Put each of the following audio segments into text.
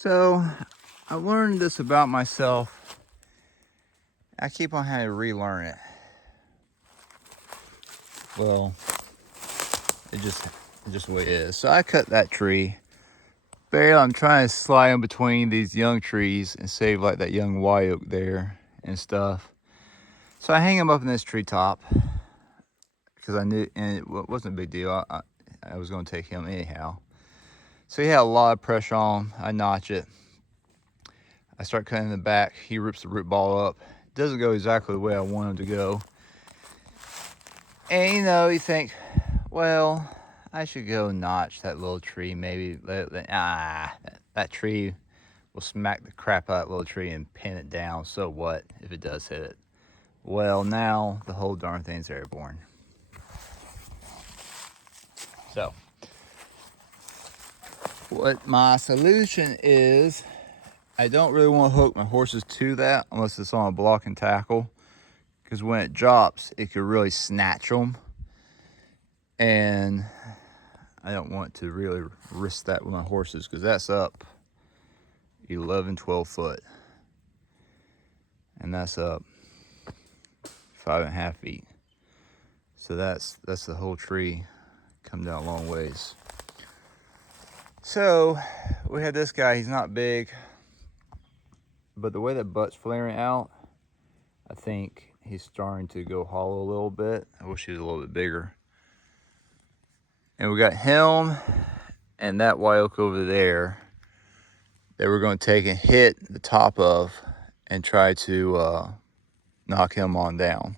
So I learned this about myself. I keep on having to relearn it. Well, it just the way it is. So I cut that tree. Barely, I'm trying to slide in between these young trees and save like that young white oak there and stuff. So I hang him up in this treetop because I knew, and it wasn't a big deal. I was going to take him anyhow. So he had a lot of pressure on him. I notch it. I start cutting in the back. He rips the root ball up. It doesn't go exactly the way I want him to go. And you think, well, I should go notch that little tree. Maybe that tree will smack the crap out of that little tree and pin it down. So what if it does hit it? Well, now the whole darn thing's airborne. So what my solution is, I don't really want to hook my horses to that unless it's on a block and tackle, because when it drops, it could really snatch them. And I don't want to really risk that with my horses, because that's up 11, 12 foot. And that's up 5.5 feet. So that's the whole tree come down a long ways. So we had this guy, he's not big, but the way that butt's flaring out, I think he's starting to go hollow a little bit. I wish he was a little bit bigger. And we got him and that white oak over there that we're going to take and hit the top of and try to knock him on down.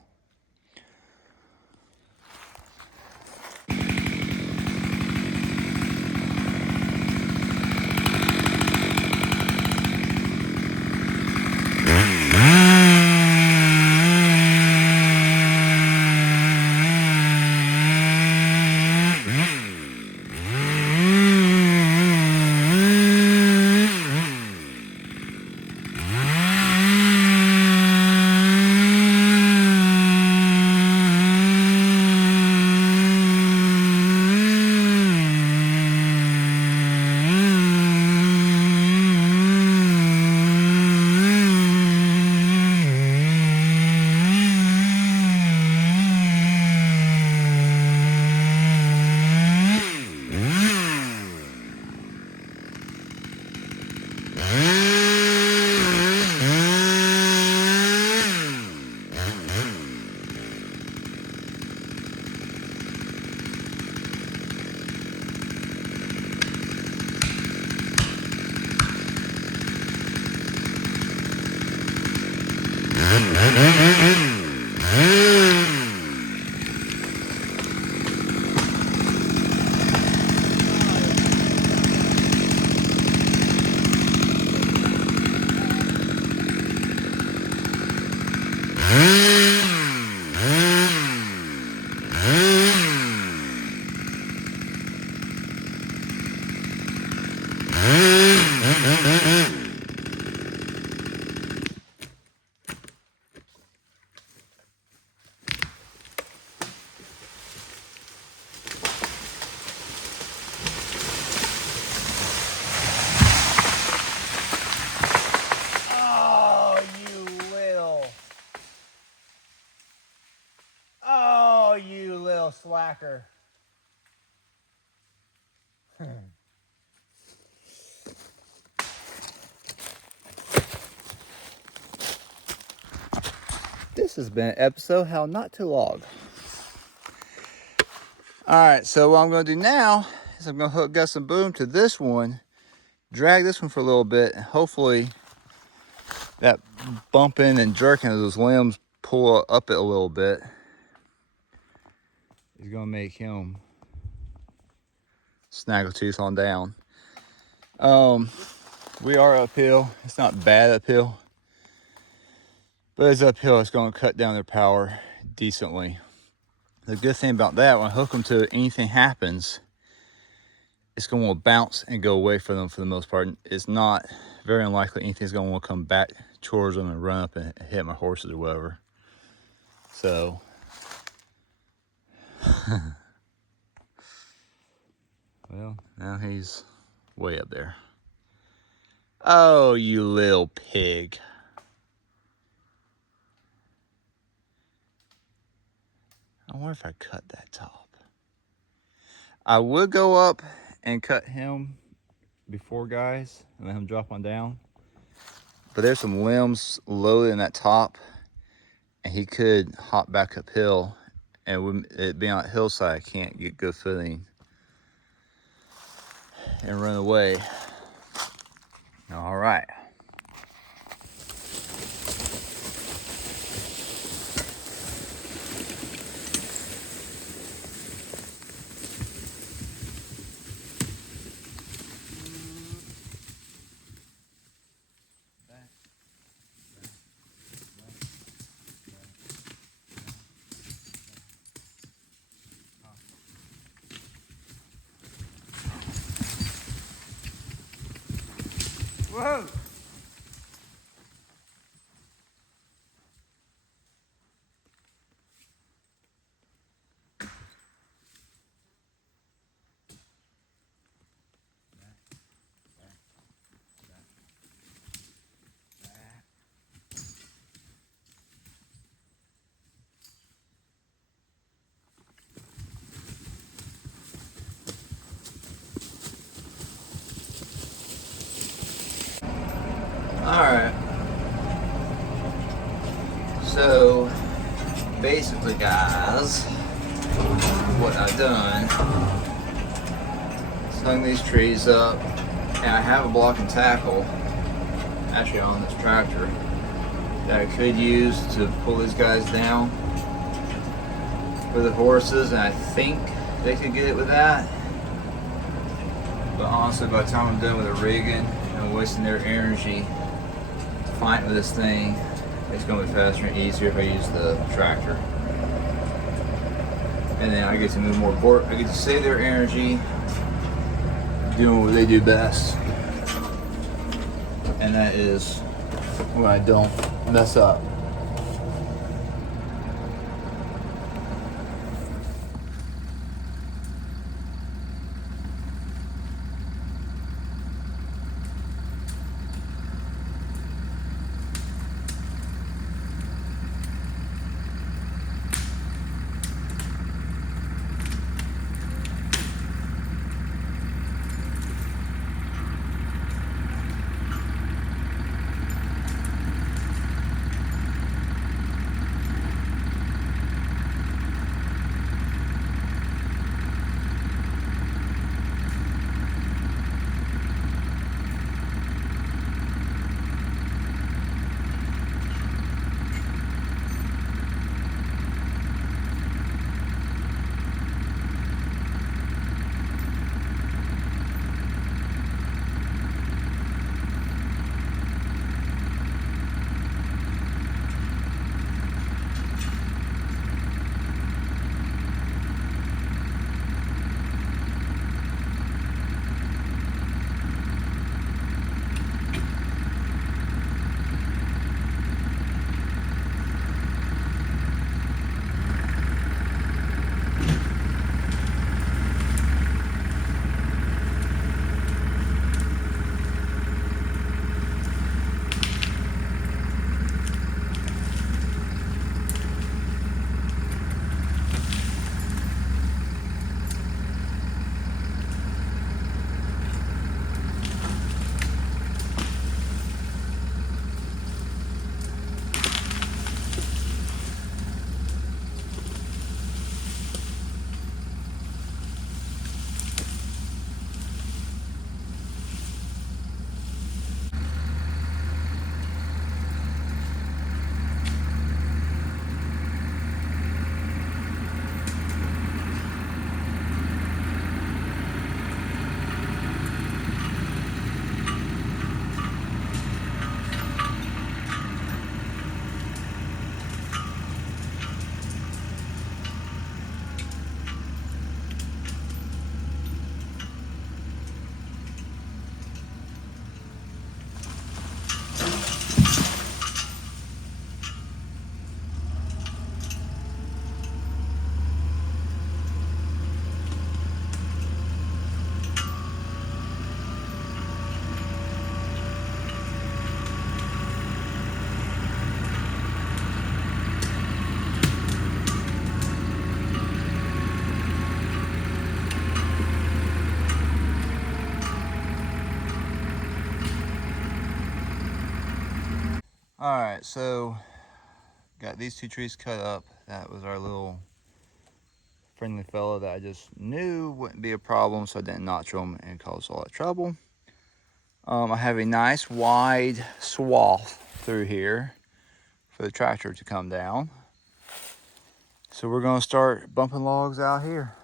Oh, you little slacker. This has been an episode How Not to Log. Alright, so what I'm going to do now is I'm going to hook Gus and Boom to this one, drag this one for a little bit, and hopefully that bumping and jerking of those limbs pull up it a little bit is going to make him snaggletooth on down. We are uphill. It's not bad uphill, but it's uphill. It's going to cut down their power decently. The good thing about that, when I hook them to it, anything happens, it's going to want to bounce and go away for them for the most part. It's not very unlikely anything's going to want to come back towards them and run up and hit my horses or whatever. So, well, now he's way up there. Oh, you little pig. I wonder if I cut that top. I would go up and cut him before, guys, and let him drop on down. But there's some limbs loaded in that top, and he could hop back uphill. And with it being on a hillside, I can't get good footing and run away. All right. Whoa! Alright. So, basically, guys, what I've done is hung these trees up, and I have a block and tackle actually on this tractor that I could use to pull these guys down for the horses, and I think they could get it with that. But honestly, by the time I'm done with the rigging and wasting their energy fighting with this thing, it's going to be faster and easier if I use the tractor. And then I get to move more forward. I get to save their energy doing what they do best. And that is when I don't mess up. All right, so got these two trees cut up. That was our little friendly fella that I just knew wouldn't be a problem, so I didn't notch them and cause all that trouble. I have a nice wide swath through here for the tractor to come down. So we're gonna start bumping logs out here.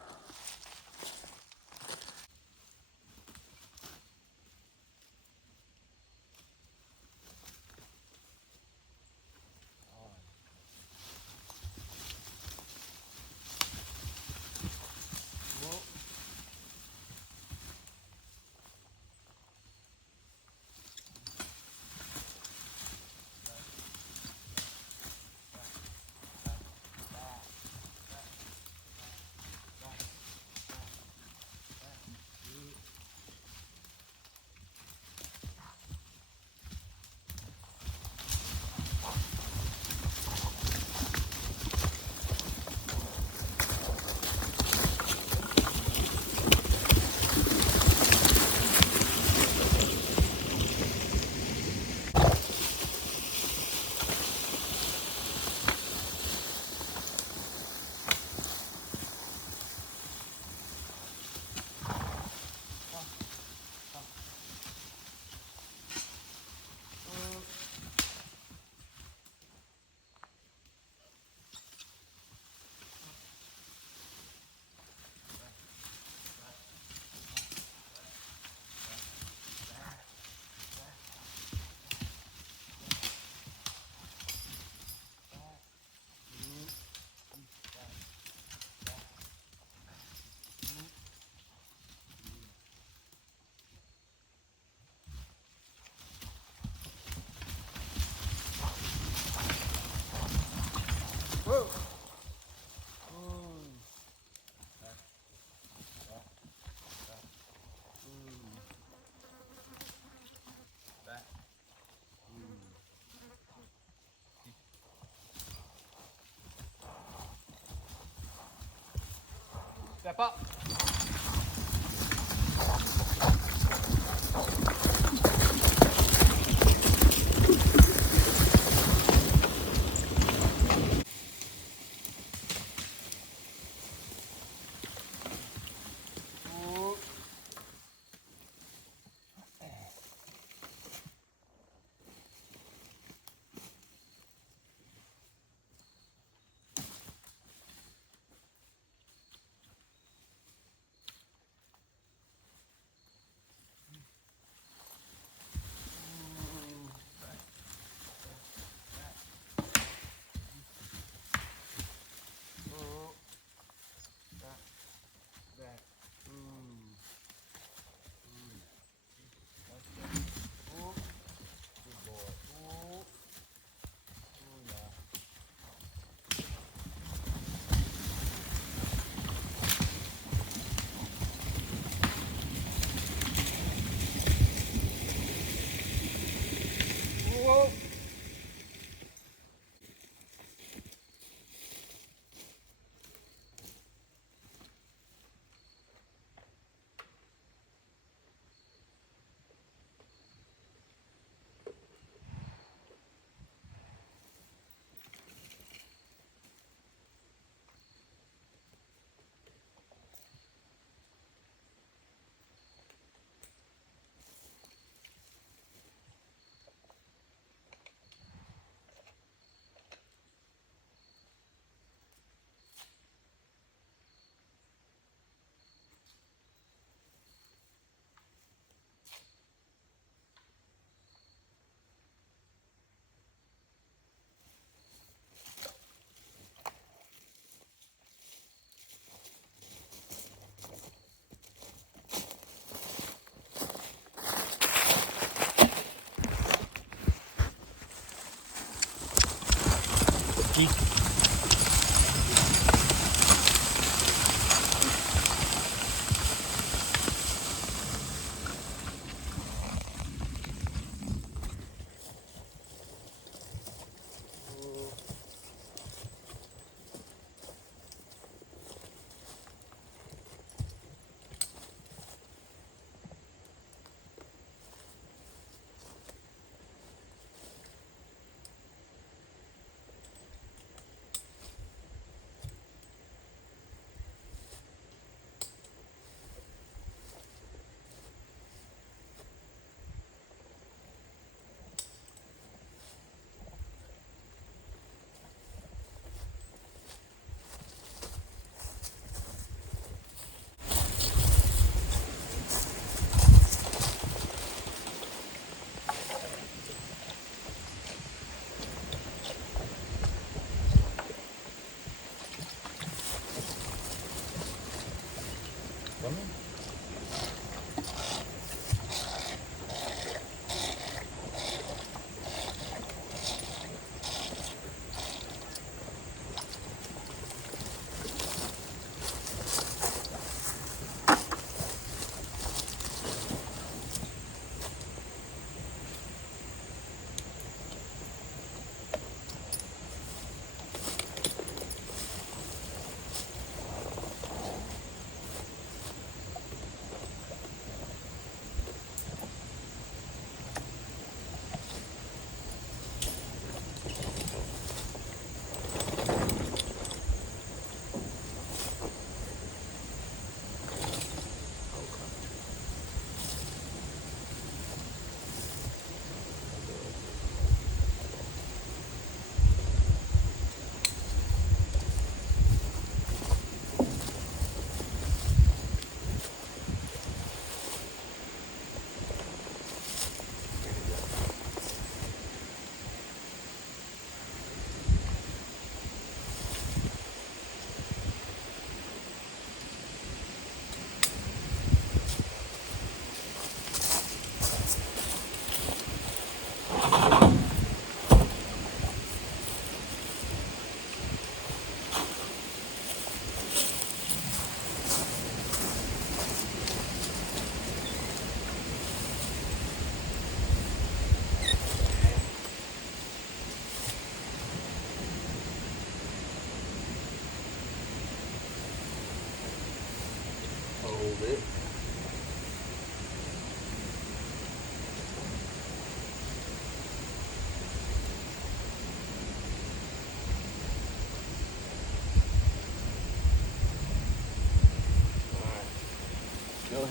Step up.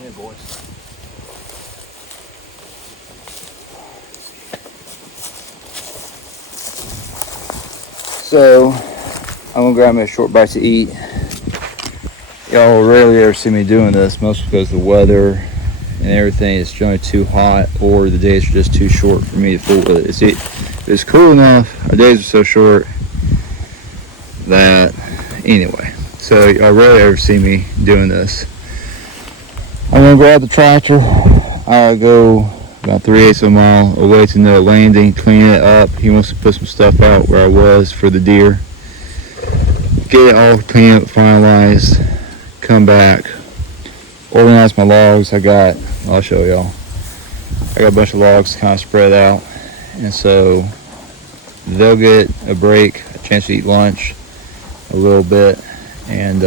in, boys. So, I'm gonna grab me a short bite to eat. Y'all rarely ever see me doing this, mostly because the weather and everything is generally too hot, or the days are just too short for me to fool with it. It's cool enough. Our days are so short that, anyway. So, y'all rarely ever see me doing this. I'm gonna grab the tractor. I'll go about 3/8 of a mile away to the landing, clean it up. He wants to put some stuff out where I was for the deer. Get it all cleaned up, finalized, come back, organize my logs. I'll show y'all. I got a bunch of logs kind of spread out, and so they'll get a break, a chance to eat lunch a little bit, and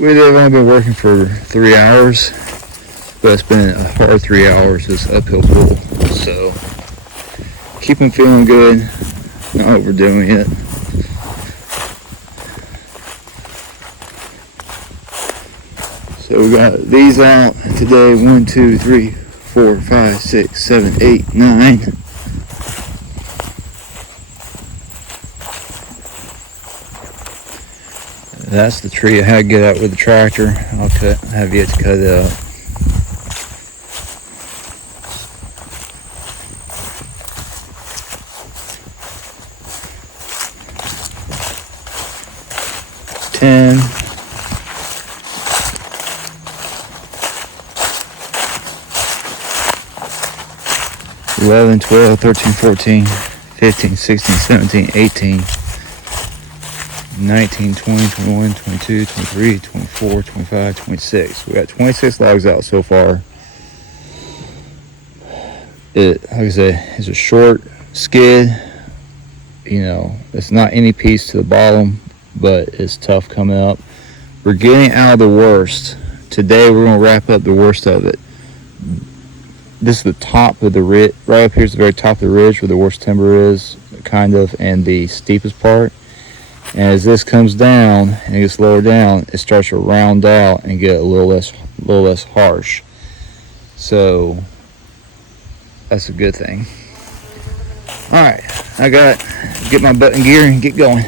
they've only been working for 3 hours, but it's been a hard 3 hours, this uphill pull. So keep them feeling good, not overdoing it. So we got these out today, 1, 2, 3, 4, 5, 6, 7, 8, 9. That's the tree I had to get out with the tractor. I have yet to cut it up. Ten. 11, 12, 13, 14, 15, 16, 17, 18, 19, 20, 21, 22, 23, 24, 25, 26. We got 26 logs out so far. Like I said, it's a short skid. You know, it's not any piece to the bottom, but it's tough coming up. We're getting out of the worst. Today we're going to wrap up the worst of it. This is the top of the ridge. Right up here is the very top of the ridge where the worst timber is, kind of, and the steepest part. And as this comes down and it gets lower down, it starts to round out and get a little less harsh. So that's a good thing. All right, I got to get my butt in gear and get going.